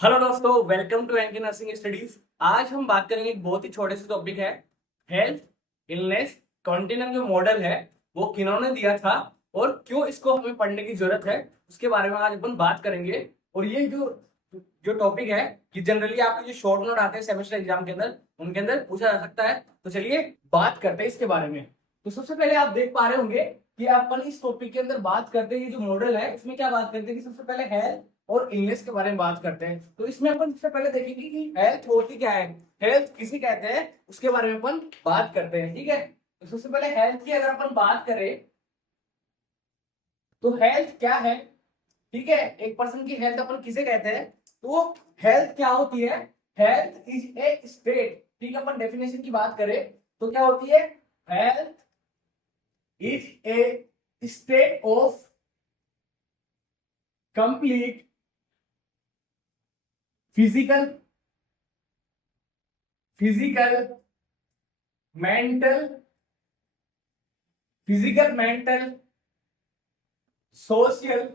Hello दोस्तों, welcome to NK nursing studies. आज हम बात करेंगे एक बहुत ही छोटे से टॉपिक है हेल्थ इलनेस कॉन्टिन्यूम। जो मॉडल है वो किन्होंने दिया था और क्यों इसको हमें पढ़ने की जरूरत है, उसके बारे में आज अपन बात करेंगे। और ये जो जो टॉपिक है कि जनरली आपके जो शॉर्ट नोट आते हैं सेमेस्टर एग्जाम के अंदर, उनके अंदर पूछा जा सकता है। तो चलिए बात करते हैं इसके बारे में। तो सबसे पहले आप देख पा रहे होंगे कि अपन इस टॉपिक के अंदर बात करते हैं, ये जो मॉडल है इसमें क्या बात करते हैं कि सबसे पहले हेल्थ और इंग्लिश के बारे में बात करते हैं। तो इसमें अपन सबसे पहले देखेंगे कि हेल्थ होती क्या है, हेल्थ किसे कहते हैं, उसके बारे में अपन बात करते हैं। ठीक है, तो सबसे पहले हेल्थ की अगर अपन बात करें तो हेल्थ क्या है। ठीक है, एक पर्सन की हेल्थ अपन किसे कहते हैं, तो हेल्थ क्या होती है। Health is a state. ठीक है, अपन डेफिनेशन की बात करें तो क्या होती है, health is a state of complete physical physical mental mental social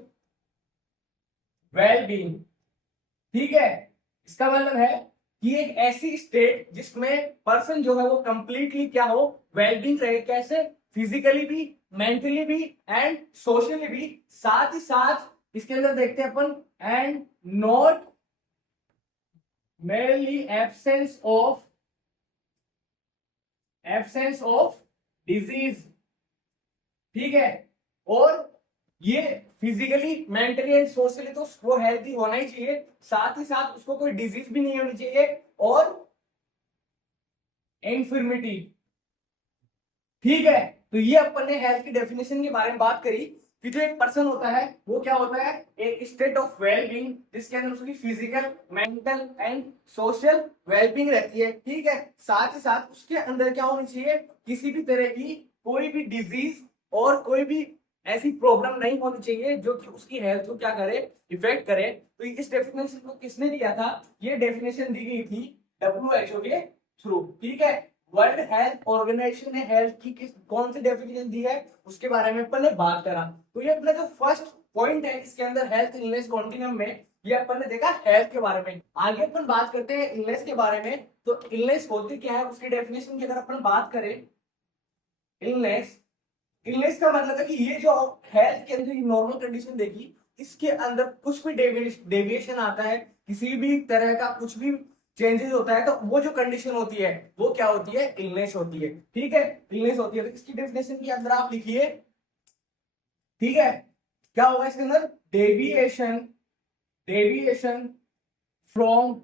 wellbeing. ठीक है, इसका मतलब है कि एक ऐसी स्टेट जिसमें पर्सन जो है वो कंप्लीटली क्या हो, वेलबींग रहे। कैसे, फिजिकली भी, मेंटली भी एंड सोशली भी। साथ ही साथ इसके अंदर देखते हैं अपन and not merely absence of disease. ठीक है, और ये फिजिकली मेंटली एंड सोशली तो वो हेल्थी होना ही चाहिए, साथ ही साथ उसको कोई डिजीज भी नहीं होनी चाहिए और इन्फर्मिटी। ठीक है, तो ये अपन ने हेल्थ की डेफिनेशन के बारे में बात करी कि जो एक पर्सन होता है वो क्या होता है, एक स्टेट ऑफ वेलबींग जिसके अंदर उसकी physical mental and social wellbeing रहती है। ठीक है, साथ ही साथ उसके अंदर क्या होनी चाहिए, किसी भी तरह की कोई भी डिजीज और कोई भी ऐसी प्रॉब्लम नहीं होनी चाहिए जो कि उसकी हेल्थ को क्या करे, इफेक्ट करे। तो इस डेफिनेशन को किसने दिया था, ये डेफिनेशन दी गई थी WHO के थ्रू। ठीक है, वर्ल्ड हेल्थ ऑर्गेनाइजेशन ने हेल्थ की कौन सी डेफिनेशन दी है उसके बारे में अपन ने बात करा। तो ये अपना जो फर्स्ट पॉइंट है इसके अंदर हेल्थ इलनेस कॉन्टिन्यूम में, ये अपन ने देखा हेल्थ के बारे में। आगे अपन बात करते हैं इलनेस के बारे में। तो इलनेस होती क्या है, उसकी डेफिनेशन की अगर अपन बात करें, इलनेस इलनेस का मतलब है कि ये जो हेल्थ के अंदर नॉर्मल कंडीशन देखी, इसके अंदर कुछ भी डेविएशन आता है, किसी भी तरह का कुछ भी चेंजेस होता है, तो वो जो कंडीशन होती है वो क्या होती है, इलनेस होती है। ठीक है, इलनेस होती है। तो इसकी डेफिनेशन के अंदर आप लिखिए। ठीक है, क्या होगा इसके अंदर, deviation deviation from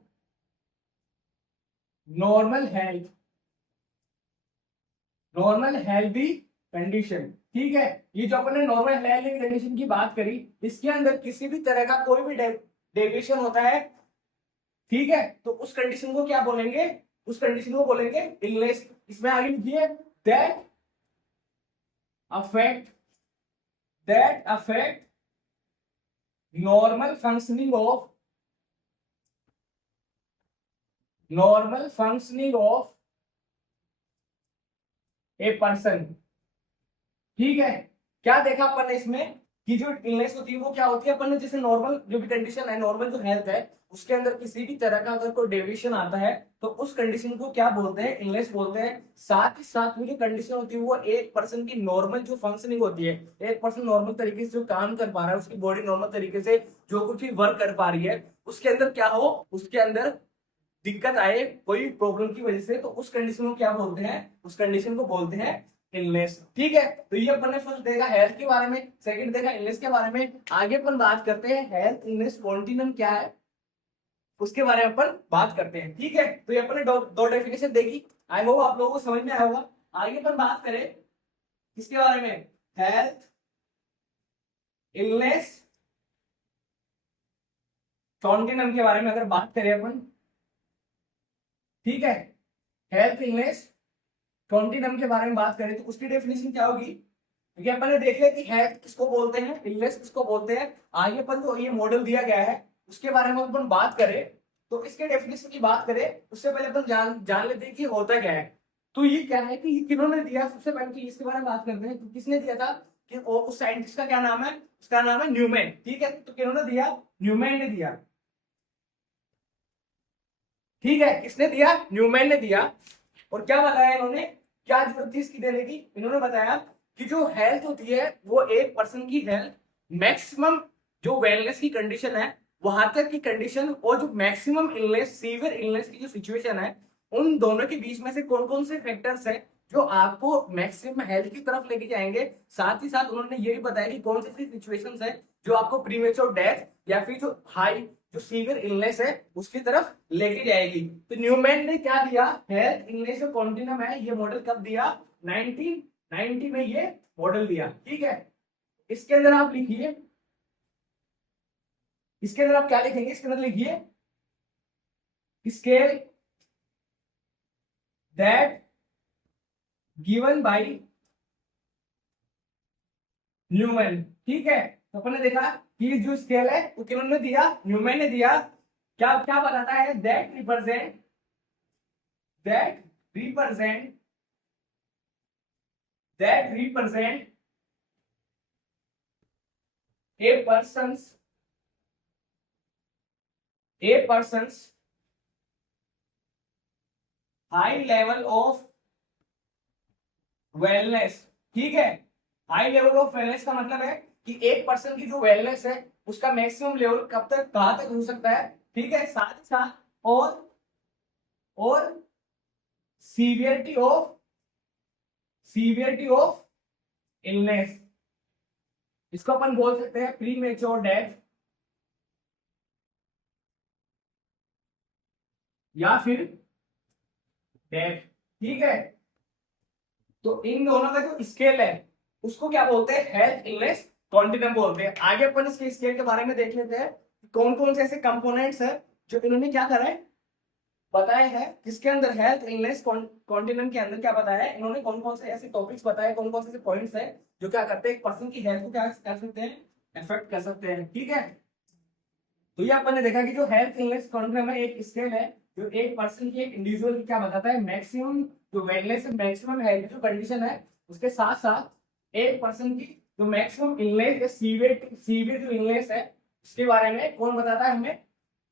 normal health normal healthy condition. ठीक है, ये जो अपन ने नॉर्मल हेल्थी कंडीशन की बात करी, इसके अंदर किसी भी तरह का कोई भी डेविएशन होता है, ठीक है, तो उस कंडीशन को क्या बोलेंगे, उस कंडीशन को बोलेंगे इलनेस। इसमें आगे लिखिए, that affect that affect normal functioning of a person. ठीक है, क्या देखा अपन ने इसमें कि जो इलनेस होती है वो क्या होती है, अपन ने जैसे नॉर्मल जो भी कंडीशन है, नॉर्मल जो हेल्थ है उसके अंदर किसी भी तरह का अगर कोई डेविएशन आता है तो उस कंडीशन को क्या बोलते हैं, इलनेस बोलते हैं। साथ ही साथ में जो कंडीशन होती है वो एक पर्सन की नॉर्मल जो फंक्शनिंग होती है, एक पर्सन नॉर्मल तरीके से जो काम कर पा रहा है, उसकी बॉडी नॉर्मल तरीके से जो कुछ भी वर्क कर पा रही है, उसके अंदर क्या हो, उसके अंदर दिक्कत आए कोई प्रॉब्लम की वजह से, तो उस कंडीशन को क्या बोलते हैं, उस कंडीशन को बोलते हैं इलनेस। ठीक है, तो ये अपन ने फर्स्ट देखा हेल्थ के बारे में, सेकंड देखा इलनेस के बारे में। आगे अपन बात करते हैं हेल्थ इलनेस कॉन्टिन्यूम क्या है, उसके बारे में अपन बात करते हैं। ठीक है, तो ये अपन ने दो डेफिनेशन देखी, आई होप आप लोगों को समझ में आया होगा। आगे अपन बात करें किसके बारे में, हेल्थ इलनेस कॉन्टिन्यूम के बारे में अगर बात करें अपन। ठीक है, हेल्थ इलनेस कॉन्टिन्यूम के बारे में बात करें तो उसकी डेफिनेशन क्या होगी, क्योंकि अपन ने देख लिया कि हेल्थ किसको बोलते हैं, इलनेस किसको बोलते हैं। आगे अपन को ये मॉडल दिया गया है उसके बारे में अपन बात करें, तो इसके डेफिनेशन की बात करें उससे पहले अपन जान जान लेते हैं कि होता क्या है। तो ये क्या है कि ये किन्होंने दिया, सबसे पहले तो इसके बारे में बात करते हैं कि किसने दिया था, कि उस साइंटिस्ट का क्या नाम है, उसका नाम है न्यूमैन। ठीक है, तो किन्होंने दिया, न्यूमैन ने दिया। ठीक है, किसने दिया? न्यूमैन ने दिया। और क्या बताया इन्होंने, क्या जरूरत थी इसकी देने की? इन्होंने बताया कि जो हेल्थ होती है वो एक पर्सन की हेल्थ मैक्सिमम जो वेलनेस की कंडीशन है वहां तक की कंडीशन, और जो मैक्सिमम इलनेस सीवियर इलनेस की जो सिचुएशन है, उन दोनों के बीच में से कौन कौन से फैक्टर्स है जो आपको मैक्सिमम हेल्थ की तरफ लेके जाएंगे। साथ ही साथ उन्होंने ये भी बताया कि कौन सी सिचुएशंस है जो आपको प्रीमेच्योर डेथ या फिर जो हाई जो सीवियर इलनेस है उसकी तरफ लेके जाएगी। तो न्यूमैन ने क्या दिया? हेल्थ इलनेस जो कॉन्टिनम है ये मॉडल कब दिया? 1990 में ये मॉडल दिया। ठीक है, इसके अंदर आप लिखिए, इसके अंदर आप क्या लिखेंगे? इसके अंदर लिखिए scale that given by Newman. ठीक है, तो अपन ने देखा कि जो स्केल है वो किन्होंने दिया? न्यूमैन ने दिया। क्या क्या बताता है? That represent that represent a person's high level of wellness। ठीक है, हाई लेवल ऑफ वेलनेस का मतलब है कि एक पर्सन की जो वेलनेस है उसका मैक्सिमम लेवल कब तक कहां तक हो सकता है। ठीक है, साथ ही साथ और सीवियरिटी ऑफ इलनेस, इसको अपन बोल सकते हैं प्री मेच्योर डेथ या फिर डेथ। ठीक है, तो इन दोनों का जो स्केल है उसको क्या बोलते हैं? हेल्थ इलनेस कॉन्टिनम बोलते हैं। आगे अपन इसके स्केल के बारे में देख लेते हैं कौन कौन से ऐसे कंपोनेंट्स है जो इन्होंने क्या करा है, बताया है। जिसके अंदर हेल्थ इलनेस कॉन्टिनम के अंदर क्या बताया है इन्होंने, कौन कौन से ऐसे टॉपिक्स बताए, कौन कौन से ऐसे पॉइंट्स है जो क्या करते हैं एक पर्सन की हेल्थ को क्या कर सकते हैं, इफेक्ट कर सकते हैं। ठीक है, तो ये अपन ने देखा कि जो हेल्थ इलनेस कॉन्टिनम है एक स्केल है जो एक पर्सन की एक इंडिविजुअल की क्या बताता है, मैक्सिमम जो वेलनेस मैक्सिमम हेल्थ जो कंडीशन है उसके साथ साथ एक पर्सन की जो मैक्सिमम इलनेस या सीवियर जो इलनेस है उसके बारे में कौन बताता है हमें?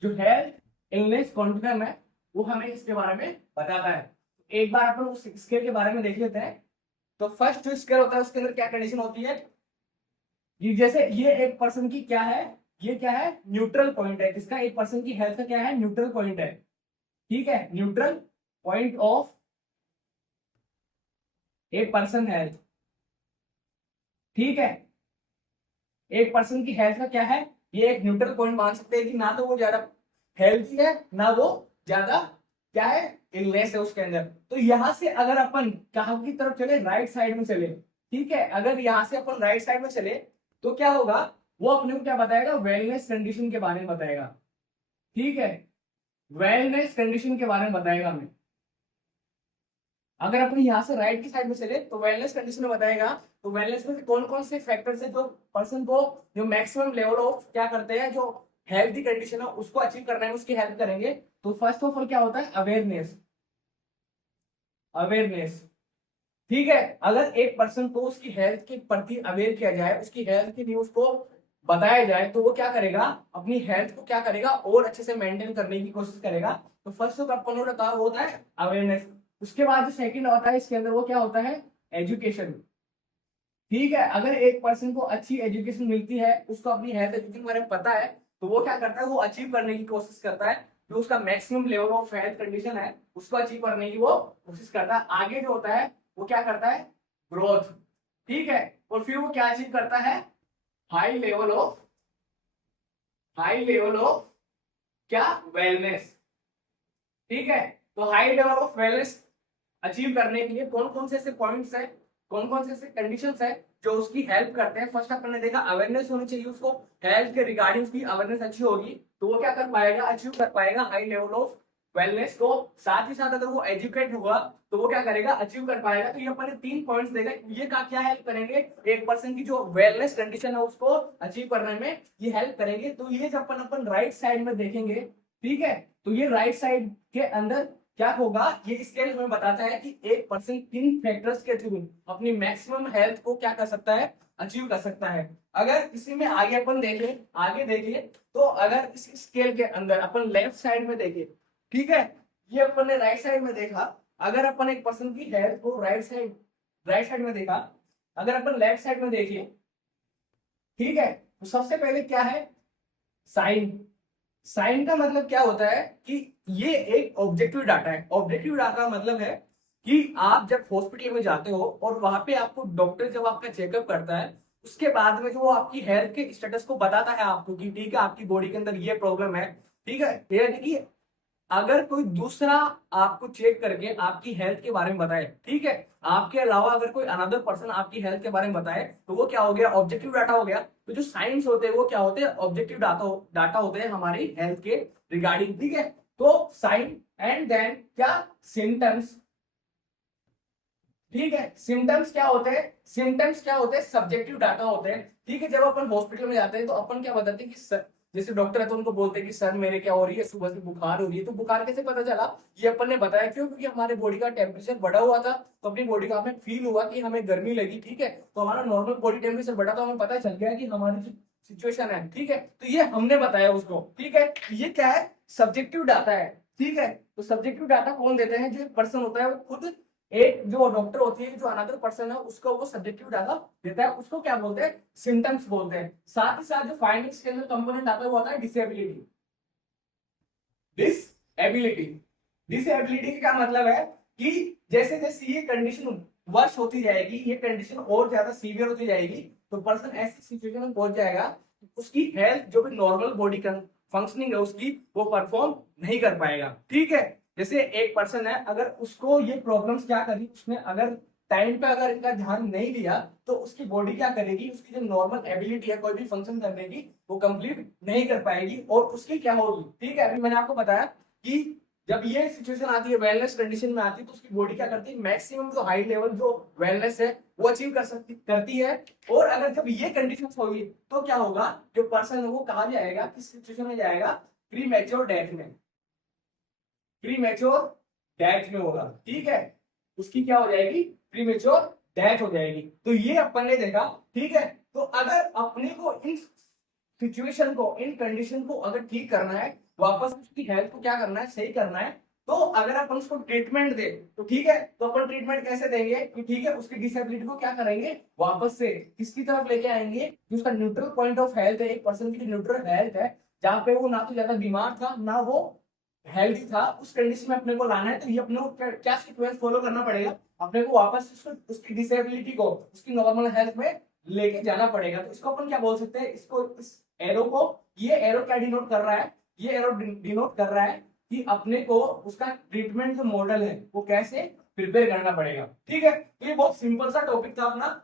जो हेल्थ इलनेस कॉन्टिनम है वो हमें इसके बारे में बताता है। एक बार अपन उस स्केल के बारे में देख लेते हैं। तो फर्स्ट जो स्केल होता है उसके अंदर क्या कंडीशन होती है, ये जैसे ये एक पर्सन की क्या है, ये क्या है? न्यूट्रल पॉइंट है। किसका? एक पर्सन की हेल्थ का क्या है? न्यूट्रल पॉइंट है। ठीक है, neutral point of a person health. ठीक है, एक पर्सन की हेल्थ का क्या है? ये एक न्यूट्रल पॉइंट मान सकते हैं कि ना तो वो ज्यादा हेल्थी है ना वो ज्यादा क्या है, इलनेस है उसके अंदर। तो यहां से अगर अपन कहाँ की तरफ चले? राइट साइड में चले। ठीक है, अगर यहां से अपन राइट साइड में चले तो क्या होगा? वो अपने को क्या बताएगा? वेलनेस कंडीशन के बारे में बताएगा। ठीक है, वेलनेस कंडीशन के बारे में बताएगा हमें। अगर अपन यहाँ से राइट की साइड में चले तो वेलनेस कंडीशन में बताएगा। तो वेलनेस में कौन कौन से फैक्टर्स है जो पर्सन को जो मैक्सिमम लेवल ऑफ क्या करते हैं, जो हेल्थी कंडीशन है उसको अचीव करने में उसकी हेल्प करेंगे। तो फर्स्ट ऑफ ऑल क्या होता है? अवेयरनेस। अवेयरनेस, ठीक है, अगर एक पर्सन को उसकी हेल्थ के प्रति अवेयर किया जाए, उसकी हेल्थ की न्यूज को बताया जाए, तो वो क्या करेगा? अपनी हेल्थ को क्या करेगा और अच्छे से मेंटेन करने की कोशिश करेगा। तो फर्स्ट ऑफ अपन का होता है अवेयरनेस। उसके बाद जो सेकंड होता है इसके अंदर वो क्या होता है? एजुकेशन। ठीक है, अगर एक पर्सन को अच्छी एजुकेशन मिलती है, उसको अपनी हेल्थ एजुकेशन के बारे में पता है, तो वो क्या करता है? वो अचीव करने की कोशिश करता है जो उसका maximum level of health condition है उसको अचीव करने की वो कोशिश करता है। आगे जो होता है वो क्या करता है? ग्रोथ। ठीक है, और फिर वो क्या अचीव करता है? हाई लेवल ऑफ क्या? वेलनेस। ठीक है, तो high level of wellness achieve करने के लिए कौन कौन से ऐसे पॉइंट्स है, कौन कौन से ऐसे कंडीशंस है जो उसकी हेल्प करते हैं। फर्स्ट अपन ने देखा अवेयरनेस होनी चाहिए उसको, हेल्थ के रिगार्डिंग उसकी अवेयरनेस अच्छी होगी तो वो क्या कर पाएगा? अचीव कर पाएगा हाई लेवल ऑफ वेलनेस को। साथ ही साथ अगर वो एजुकेट हुआ तो वो क्या करेगा? अचीव कर पाएगा। तो ये अपन ने 3 पॉइंट्स देखा, ये का क्या हेल्प करेंगे? एक पर्सन की जो वेलनेस कंडीशन है उसको अचीव करने में ये हेल्प करेंगे। तो ये जब अपन राइट साइड में देखेंगे, ठीक है, तो ये राइट साइड के अंदर क्या होगा? ये स्केल हमें बताता है कि एक पर्सन किन फैक्टर्स के थ्रू अपनी मैक्सिमम हेल्थ को क्या कर सकता है? अचीव कर सकता है। अगर इसी में आगे अपन देखें, आगे देखिए, तो अगर इस स्केल के अंदर अपन लेफ्ट साइड में देखें ठीक है, ये अपन ने राइट साइड में देखा। अगर अपन एक पर्सन की हेल्थ को राइट साइड में देखा, अगर अपन लेफ्ट साइड में देखिए, ठीक है, तो सबसे पहले क्या है, साइन। साइन का मतलब क्या होता है कि ये एक ऑब्जेक्टिव डाटा है। ऑब्जेक्टिव डाटा का मतलब है कि आप जब हॉस्पिटल में जाते हो और वहां पे आपको डॉक्टर जब आपका चेकअप करता है, उसके बाद में जो वो आपकी हेल्थ के स्टेटस को बताता है आपको कि ठीक है आपकी बॉडी के अंदर ये प्रॉब्लम है, ठीक है, यानी कि अगर कोई दूसरा आपको चेक करके आपकी हेल्थ के बारे में बताए, ठीक है, आपके अलावा अगर कोई अनदर पर्सन आपकी हेल्थ के बारे में बताए, तो वो क्या हो गया, ऑब्जेक्टिव डाटा हो गया। तो जो साइंस होते हैं वो क्या होते हैं, ऑब्जेक्टिव डाटा होते हैं हमारी हेल्थ के रिगार्डिंग, ठीक है। तो साइन एंड देन क्या, सिम्टम्स, ठीक है। सिम्टम्स क्या होते हैं, सिम्टम्स क्या होते हैं, सब्जेक्टिव डाटा होते हैं, ठीक है। जब अपन हॉस्पिटल में जाते हैं तो अपन क्या बताते हैं कि सर, जैसे डॉक्टर है तो उनको बोलते हैं कि सर मेरे क्या हो रही है, सुबह से बुखार हो रही है। तो बुखार कैसे पता चला, ये अपन ने बताया क्यों, क्योंकि हमारे बॉडी का टेम्परेचर बढ़ा हुआ था, तो अपनी बॉडी का हमें फील हुआ कि हमें गर्मी लगी, ठीक है, तो हमारा नॉर्मल बॉडी टेम्परेचर बढ़ा, तो हमें पता चल गया कि हमारी जो सिचुएशन है, ठीक है, तो ये हमने बताया उसको, ठीक है। ये क्या है, सब्जेक्टिव डाटा है, ठीक है। तो सब्जेक्टिव डाटा कौन देते हैं, जो पर्सन होता है वो खुद, एक जो डॉक्टर होती है, जो अनदर पर्सन है उसको वो सब्जेक्टिव डाटा देता है, उसको क्या बोलते हैं, सिम्टम्स बोलते हैं। साथ ही साथ जो फाइंडिंग्स के अंदर कंपोनेंट आता है वो आता है डिसेबिलिटी। डिसेबिलिटी, डिसेबिलिटी का मतलब है कि जैसे जैसे ये कंडीशन वर्ष होती जाएगी, ये कंडीशन और ज्यादा सीवियर होती जाएगी, तो पर्सन ऐसी सिचुएशन में पहुंच जाएगा, उसकी हेल्थ जो भी नॉर्मल बॉडी का फंक्शनिंग है उसकी, वो परफॉर्म नहीं कर पाएगा, ठीक है। जैसे एक पर्सन है, अगर उसको ये प्रॉब्लम्स क्या करी, उसने अगर टाइम पे अगर इनका ध्यान नहीं दिया, तो उसकी बॉडी क्या करेगी, उसकी जो नॉर्मल एबिलिटी है कोई भी फंक्शन करने की, वो कंप्लीट नहीं कर पाएगी और उसकी क्या होगी, ठीक है। अभी मैंने आपको बताया कि जब ये सिचुएशन आती है, वेलनेस कंडीशन में आती है, तो उसकी बॉडी क्या करती है, मैक्सिमम जो हाई लेवल जो वेलनेस है वो अचीव करती है। और अगर जब ये कंडीशन होगी तो क्या होगा, जो पर्सन है वो कहा जाएगा, किस सिचुएशन में जाएगा, प्री मैच्योर डेथ में, प्री मैच्योर डेथ में होगा, ठीक है। उसकी क्या हो जाएगी, प्री मैच्योर डेथ हो जाएगी। तो ये अपन ने देखा, ठीक है। तो अगर अपने को इन सिचुएशन को, इन कंडीशन को अगर ठीक करना है, वापस उसकी हेल्थ को क्या करना है, सही करना है, तो अगर अपन उसको ट्रीटमेंट दे, तो ठीक है, तो अपन ट्रीटमेंट कैसे देंगे कि ठीक है, उसकी डिसेबिलिटी को क्या करेंगे, वापस से किसकी तरफ लेके आएंगे, कि उसका न्यूट्रल पॉइंट ऑफ हेल्थ है, एक पर्सन की न्यूट्रल हेल्थ है, जहां पे वो ना तो ज्यादा बीमार था ना वो हेल्दी था, उस कंडीशन में अपने को लाना है। तो ये अपने को क्या सीक्वेंस फॉलो करना पड़ेगा, अपने को वापस उसकी डिसेबिलिटी को उसकी नॉर्मल हेल्थ में लेके जाना पड़ेगा। तो इसको अपन क्या बोल सकते हैं, इसको, इस एरो को, ये एरो क्या डिनोट कर रहा है, ये एरो डिनोट कर रहा है कि अपने को उसका ट्रीटमेंट जो मॉडल है वो कैसे प्रिपेयर करना पड़ेगा, ठीक है। तो ये बहुत सिंपल सा टॉपिक था अपना।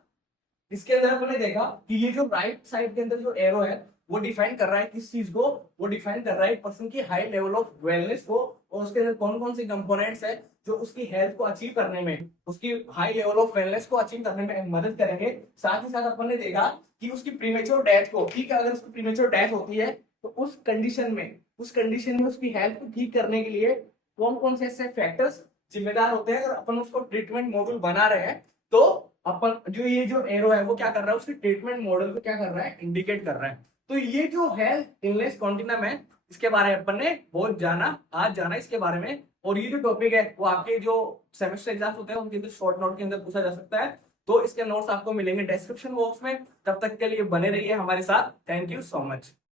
इसके अंदर हमने देखा कि ये जो राइट साइड के अंदर जो एरो है वो डिफाइन कर रहा है किस चीज को, वो डिफाइन कर रहा है पर्सन की हाई लेवल ऑफ वेलनेस को, और उसके अंदर कौन कौन सी कंपोनेंट्स है जो उसकी हेल्थ को अचीव करने में, उसकी हाई लेवल ऑफ वेलनेस को अचीव करने में मदद करेंगे। साथ ही साथ अपन ने देखा कि उसकी प्रीमेच्योर डेथ को, ठीक है, अगर उसकी प्रीमेच्योर डेथ होती है तो उस कंडीशन में उसकी हेल्थ को ठीक करने के लिए कौन कौन से ऐसे फैक्टर्स जिम्मेदार होते हैं। अगर अपन उसको ट्रीटमेंट मॉडल बना रहे हैं, तो अपन जो ये जो एरो है वो क्या कर रहा है, उसके ट्रीटमेंट मॉडल को क्या कर रहा है, इंडिकेट कर रहा है। तो ये जो हेल्थ इलनेस कॉन्टिनम है, इसके बारे में अपन ने बहुत आज जाना इसके बारे में। और ये जो टॉपिक है वो आपके जो सेमेस्टर एग्जाम्स होते हैं उनके अंदर शॉर्ट नोट के अंदर पूछा जा सकता है। तो इसके नोट्स आपको मिलेंगे डिस्क्रिप्शन बॉक्स में। तब तक के लिए बने रहिए हमारे साथ। Thank you so much.